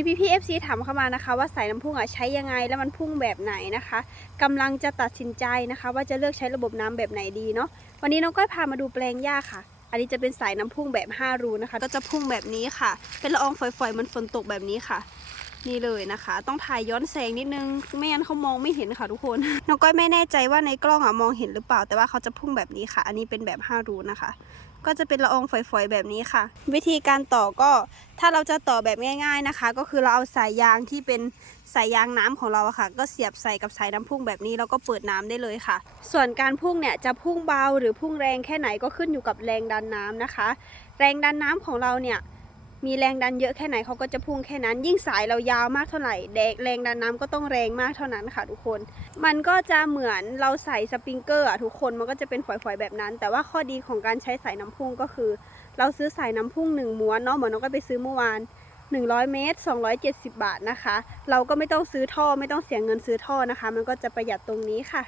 มีพี่พีเอฟซีถามเข้ามานะคะ ว่าสายน้ำพุ่งอะใช้ยังไงแล้วมันพุ่งแบบไหนนะคะกำลังจะตัดสินใจนะคะ ว่าจะเลือกใช้ระบบน้ำแบบไหนดีเนาะวันนี้น้องก้อยพามาดูแปลงหญ้าค่ะ อันนี้จะเป็นสายน้ำพุ่งแบบ 5 รูนะคะ ก็จะพุ่งแบบนี้ค่ะ เป็นละอองฝอยๆมันฝนตกแบบนี้ค่ะ นี่เลยนะคะ ต้องถ่ายย้อนแสงนิดนึงไม่งั้นเขามองไม่เห็นค่ะทุกคนน้องก้อยไม่แน่ใจว่าในกล้องอะมองเห็นหรือเปล่า แต่ว่าเขาจะพุ่งแบบนี้ค่ะ อันนี้เป็นแบบ5รูนะคะ ก็จะเป็นละอองฝอยๆแบบนี้ค่ะ วิธีการต่อก็ถ้าเราจะต่อแบบง่าย ๆนะคะ ก็คือเราเอาสายยางที่เป็นสายยางน้ำของเราอะค่ะ ก็เสียบใส่กับสายน้ำพุ่งแบบนี้แล้วก็เปิดน้ำได้เลยค่ะ ส่วนการพุ่งเนี่ยจะพุ่งเบาหรือพุ่งแรงแค่ไหนก็ขึ้นอยู่กับแรงดันน้ำนะคะ แรงดันน้ำของเราเนี่ย มีแรงดันเยอะแค่ไหนเขาก็จะพุ่งแค่นั้น ยิ่งสายเรายาวมากเท่าไหร่แดกแรงดันน้ำก็ต้องแรงมากเท่านั้นค่ะทุกคน มันก็จะเหมือนเราใส่สปริงเกอร์อะทุกคนมันก็จะเป็นฝอยๆแบบนั้น แต่ว่าข้อดีของการใช้สายน้ำพุ่งก็คือ เราซื้อสายน้ำพุ่งหนึ่งม้วนเนาะเหมือนน้องก็ไปซื้อเมื่อวาน100 เมตร 270 บาทนะคะ เราก็ไม่ต้องซื้อท่อไม่ต้องเสียเงินซื้อท่อนะคะ มันก็จะประหยัดตรงนี้ค่ะ